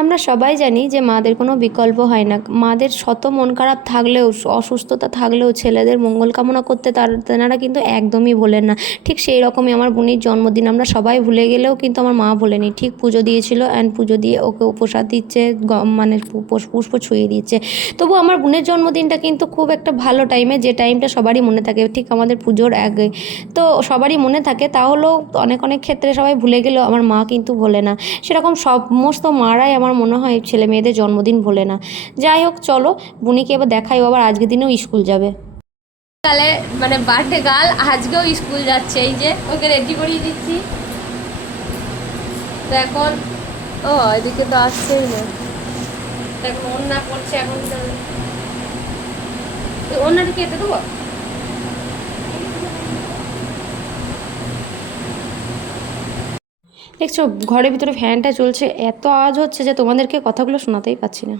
আমরা সবাই জানি যে মাদের কোনো বিকল্প হয় না। মাদের শত মন খারাপ থাকলেও, অসুস্থতা থাকলেও ছেলেদের মঙ্গল কামনা করতে তেনারা কিন্তু একদমই ভোলেন না। ঠিক সেই রকমই আমার বোনের জন্মদিন আমরা সবাই ভুলে গেলেও কিন্তু আমার মা ভোলেনি। ঠিক পুজো দিয়েছিল অ্যান্ড পুজো দিয়ে ওকে প্রসাদ দিচ্ছে, মানে পুষ্প ছুঁয়ে দিচ্ছে। তবু আমার বোনের জন্মদিনটা কিন্তু খুব একটা ভালো টাইমে, যে টাইমটা সবারই মনে থাকে ঠিক আমাদের পুজোর আগে। তো সবারই মনে থাকে, তাহলেও অনেক অনেক ক্ষেত্রে সবাই ভুলে গেলেও আমার মা কিন্তু ভোলে না। সেরকম সমস্ত মারাই আমার মনে হয় ছেলে মেয়েদের জন্মদিন ভোলে না। যাই হোক, চলো বুনিকে এবার দেখাই, আবার আজকের দিনেও স্কুল যাবে। কালে মানে বার্থডে গার্ল আজকেও স্কুল যাচ্ছে, এই যে ওকে রেডি করিয়ে দিচ্ছি। তো এখন এদিকে তো আসছেই না, এখন ওড়না পড়ছে। এখন ওড়নাটা কেটে দেবো। দেখছো ঘরের ভিতরে ফ্যানটা চলছে, এত আওয়াজ হচ্ছে যে তোমাদেরকে কথাগুলো শোনাতেই পাচ্ছি না।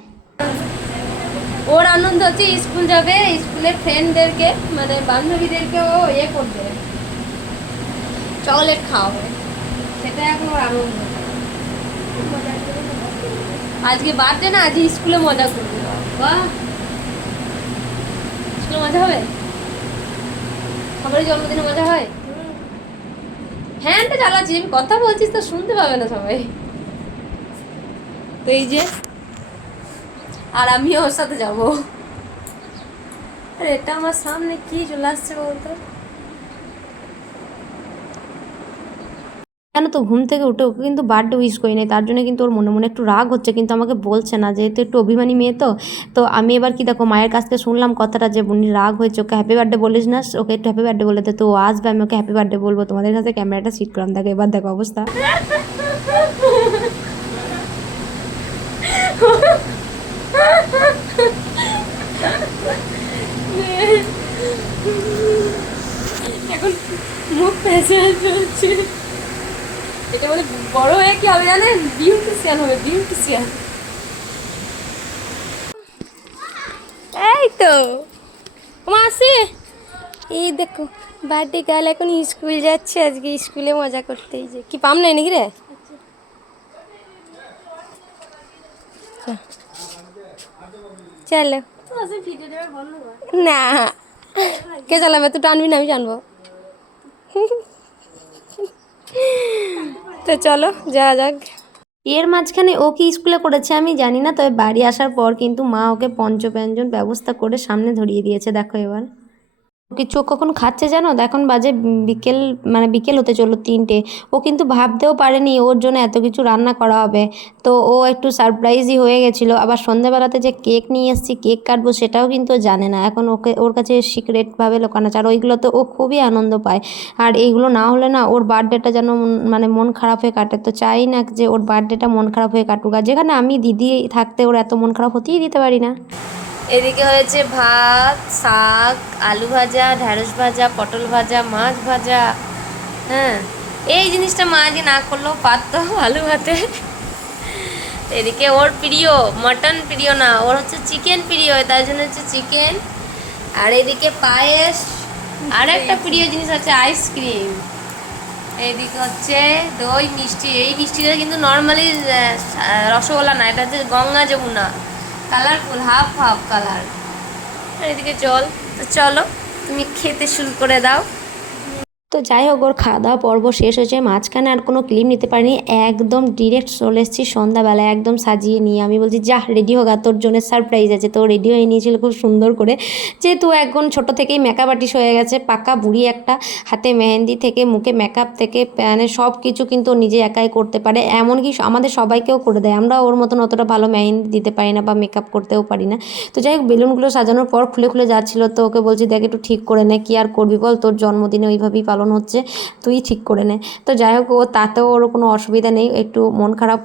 ওর আনন্দ হচ্ছে স্কুল যাবে, স্কুলের ফ্রেন্ডদেরকে মানে বান্ধবীদেরকে ও করবে, চকলেট খাওয়াবে, সেটা এখন ওর আনন্দ। আজকে বার্থডে না, আজকে স্কুলে মজা করবে। বাহ, স্কুলে মজা হবে, সবারই জন্মদিনে মজা হয়। ফ্যানটা চালাচ্ছি, আমি কথা বলছিস তো শুনতে পাবে না সবাই। তো এই যে, আর আমিও ওর সাথে যাবো। আর এটা আমার সামনে কি চলে আসছে বলতো। জানো তো, ঘুম থেকে উঠে ওকে কিন্তু বার্থডে উইশ করি নাই, তার জন্য কিন্তু ওর মনে মনে একটু রাগ হচ্ছে, কিন্তু আমাকে বলছে না, যেহেতু একটু অভিমানী মেয়ে। তো তো আমি এবার কি দেখো, মায়ের কাছ থেকে শুনলাম কথাটা যে বুনি রাগ হয়েছে, ওকে হ্যাপি বার্থডে বলিস না, ওকে একটু হ্যাপি বার্থডে বলে দে। তো ও আসবে, আমি ওকে হ্যাপি বার্থডে বলবো। তোমাদের কাছে ক্যামেরাটা সিট করলাম, দেখো এবার দেখো অবস্থা। এখন মুখ প্যাঁচা চলছে। এটা মানে বড় হয়ে কি হবে জানেন, বিউটিশিয়ান হবে, বিউটিশিয়ান। এই তো মাসি, এই দেখো বার্থডে গার্ল এখন স্কুল যাচ্ছে, আজকে স্কুলে মজা করতে। এই যে কি পাম নাই নাকি রে, চলো না, কে চালাবে, তুই টানবি না আমি টানবো। তো চলো যাওয়া যাক। এর মাঝখানে ও কি স্কুলে করেছে আমি জানি না, তবে বাড়ি আসার পর কিন্তু মা ওকে পঞ্চব্যঞ্জন ব্যবস্থা করে সামনে ধরিয়ে দিয়েছে। দেখো এবার কিছু কখন খাচ্ছে জানো, এখন বাজে বিকেল, মানে বিকেল হতে চললো 3টে। ও কিন্তু ভাবতেও পারেনি ওর জন্য এত কিছু রান্না করা হবে। তো ও একটু সারপ্রাইজই হয়ে গেছিলো। আবার সন্ধ্যাবেলাতে যে কেক নিয়ে এসেছি, কেক কাটবো, সেটাও কিন্তু ও জানে না। এখন ওর কাছে সিক্রেটভাবে লোকানো আছে, আর ওইগুলোতে ও খুবই আনন্দ পায়। আর এইগুলো না হলে না ওর বার্থডেটা যেন মানে মন খারাপ হয়ে কাটে। তো চাই না যে ওর বার্থডেটা মন খারাপ হয়ে কাটুক, আর যেখানে আমি দিদি থাকতে ওর এত মন খারাপ হতেই দিতে পারি না। এদিকে হয়েছে ভাত, শাক, আলু ভাজা, ঢ্যাঁড়স ভাজা, পটল ভাজা, মাছ ভাজা। হ্যাঁ, এই জিনিসটা মা আগে না করলেও পারতো, আলু ভাতে। এদিকে ওর প্রিয় মটন প্রিয় না, ওর হচ্ছে চিকেন প্রিয়, তাই জন্য হচ্ছে চিকেন। আর এদিকে পায়েস, আর একটা প্রিয় জিনিস হচ্ছে আইসক্রিম। এইদিকে হচ্ছে দই মিষ্টি। এই মিষ্টিটা কিন্তু নর্মালি রসগোল্লা না, এটা হচ্ছে Ganga Jamuna, colourful, half half colour. আর এদিকে জল। তো চলো তুমি খেতে শুরু করে দাও। তো যাই হোক, ওর খাওয়া দাওয়া পর্ব শেষ হয়েছে, মাঝখানে আর কোনো ক্লিপ নিতে পারিনি। একদম ডিরেক্ট চলে এসেছি সন্ধ্যাবেলায়, একদম সাজিয়ে নিয়ে। আমি বলছি যা রেডি হোক, আর তোর জন্য সারপ্রাইজ আছে। তো রেডি হয়ে নিয়েছিল খুব সুন্দর করে, যেহেতু একজন ছোটো থেকেই মেকআপ আর্টিস্ট হয়ে গেছে, পাকা বুড়ি একটা। হাতে মেহেন্দি থেকে মুখে মেকআপ থেকে মানে সব কিছু কিন্তু ও নিজে একাই করতে পারে, এমনকি আমাদের সবাইকেও করে দেয়। আমরা ওর মতন অতটা ভালো মেহেন্দি দিতে পারি না বা মেকআপ করতেও পারি না। তো যাই হোক, বেলুনগুলো সাজানোর পর খুলে খুলে যাচ্ছিলো। তো ওকে বলছি দেখ একটু ঠিক করে নে, কি আর করবি বল, তোর জন্মদিনে ওইভাবেই পালন হচ্ছে, তুই ঠিক করে নে। তো যাই হোক, ও তাতেও ওর কোনো অসুবিধা নেই। একটু মন খারাপ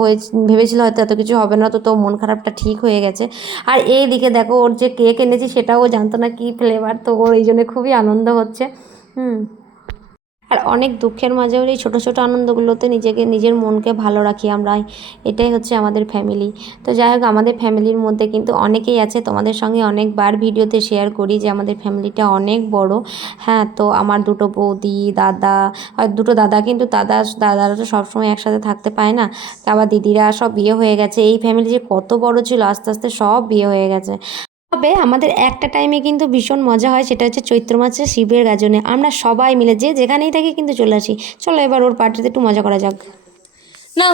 হয়ে ভেবেছিল হয়তো এত কিছু হবে না, তো মন খারাপটা ঠিক হয়ে গেছে। আর এই দিকে দেখো, ওর যে কেক এনেছি সেটাও জানতো না কী ফ্লেভার, তো ওর এই জন্য খুবই আনন্দ হচ্ছে। হুম। আর অনেক দুঃখের মাঝেও এই ছোটো ছোটো আনন্দগুলোতে নিজের মনকে ভালো রাখি আমরা। এটাই হচ্ছে আমাদের ফ্যামিলি। তো যাই হোক, আমাদের ফ্যামিলির মধ্যে কিন্তু অনেকেই আছে, তোমাদের সঙ্গে অনেকবার ভিডিওতে শেয়ার করি যে আমাদের ফ্যামিলিটা অনেক বড়। হ্যাঁ, তো আমার দুটো বৌদি, দাদা, আর দুটো দাদা, কিন্তু দাদারা তো সবসময় একসাথে থাকতে পায় না। আবার দিদিরা সব বিয়ে হয়ে গেছে। এই ফ্যামিলি যে কত বড় ছিল, আস্তে আস্তে সব বিয়ে হয়ে গেছে। তবে আমাদের একটা টাইমে কিন্তু ভীষণ মজা হয়, সেটা হচ্ছে চৈত্র মাসে শিবের গাজনে। আমরা সবাই মিলে যে যেখানেই থাকি কিন্তু চলে আসি। চলো এবার ওর পার্টিতে একটু মজা করা যাক। না,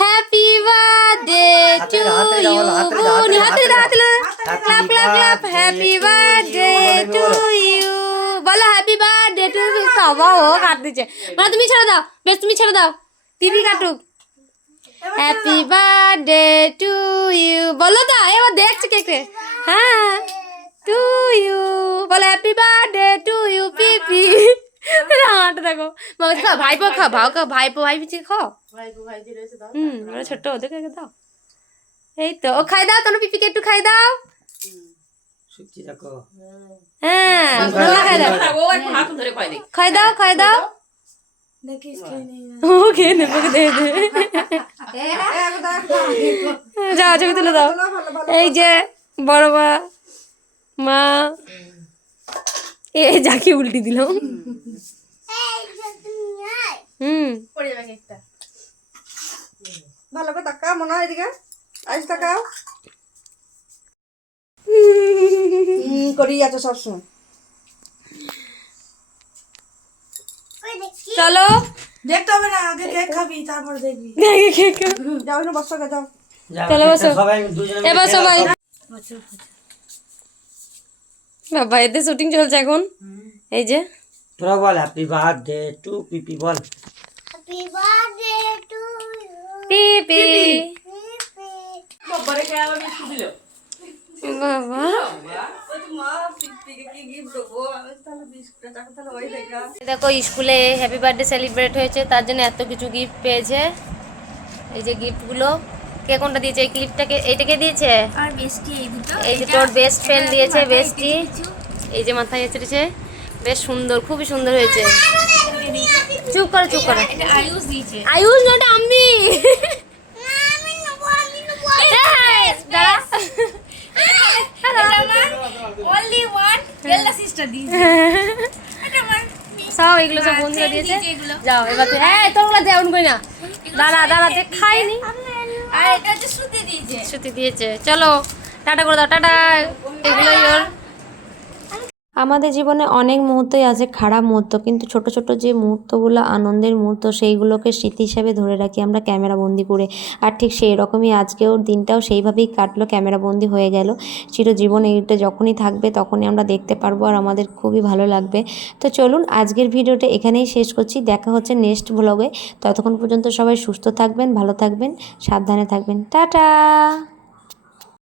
হ্যাপি বার্থডে টু ইউ। বোন হাতে দাও, clap clap clap. Happy birthday to you, বলো হ্যাপি বার্থডে টু ইউ। বাবা ও কাট দিচ্ছে, মানে তুমি ছেড়ে দাও, বেশ তুমি ছেড়ে দাও, দিদি কাটুক। হ্যাপি বার্থডে টু ইউ বলো তো, এবার দেখছি কেকে। হ্যাঁ, টু ইউ বলো, হ্যাপি বার্থডে টু ইউ পিপি। হাঁটা দেখো, খা ভাইপো, খা ভাইপো ভাইপি খাও। ওরা ছোট্ট, ওদেরকে দাও। এই তো ও খাই দাও, তোমার পিপিকে একটু খাই দাও। হ্যাঁ, খাই দাও, খাই দাও, খাই দাও। ও খেয়ে নেবো, দে দে। যাও ছবি তুলে দাও। এই যে বড় মা, এ যাকে উল্টি দিলাম। ভালো করে তাকাও, মনে হয় এদিকে আইস তাকাও। করি আছো সবসময়। চলো, দেখতে হবে না, আগে কেক খাবি তারপর দেখবি। যাও না, বসো যাও। চলো বসো, এবার সবাই। বাবা এতে শুটিং চলছে এখন। এই যে তোরা বল হ্যাপি বার্থডে টু পিপি, বল Happy birthday to you. পিপি। বাবারে কে আবার বিস্কুট দিল। বাবা মা পিপিকে কি গিফট দেবো? আমি তাহলে বিস্কুট টাকা তাহলে ওই দেখা। দেখো স্কুলে হ্যাপি বার্থডে সেলিব্রেট হয়েছে, তার জন্য এত কিছু গিফট পেয়েছে। এই যে গিফটগুলো, কে কোনটা দিয়েছে? এই ক্লিপটাকে, এইটাকে দিয়েছে। আর বেস্টি এই দুটো। এই যে তোর বেস্ট ফ্রেন্ড দিয়েছে, বেস্টি। এই যে মাথায় এসেছে, বেশ সুন্দর, খুবই সুন্দর হয়েছে। চুপ করো, চুপ করো। এটা আয়ুষ দিয়েছে। আয়ুষ না, এটা আমি। আমি নেবো। দাঁড়া। এটা আমার only one elder sister দিয়েছে। এটা আমার সব এগুলো সব বন্ধুরা দিয়েছে। এগুলো। যাও এবার তুই, হ্যাঁ তোরগুলো দেওয়ান কই না। দাঁড়া দেখ, খাইনি। আর এটা হচ্ছে শ্রুতি দিয়েছে। ছুটি দিয়েছে। চলো টাটা করে দাও, টাটা। এগুলোই ওর। আমাদের জীবনে অনেক মুহূর্তই আছে খারাপ মুহূর্ত, কিন্তু ছোট ছোট যে মুহূর্তগুলো আনন্দের মুহূর্ত, সেইগুলোকে স্মৃতি হিসাবে ধরে রাখি আমরা ক্যামেরাবন্দি করে। আর ঠিক সেই রকমই আজকেও দিনটাও সেইভাবেই কাটলো, ক্যামেরাবন্দি হয়ে গেল। চিরজীবন এইটা যখনই থাকবে তখনই আমরা দেখতে পারবো, আর আমাদের খুবই ভালো লাগবে। তো চলুন আজকের ভিডিওটা এখানেই শেষ করছি, দেখা হচ্ছে নেক্সট ব্লগে। ততক্ষণ পর্যন্ত সবাই সুস্থ থাকবেন, ভালো থাকবেন, সাবধানে থাকবেন। টাটা।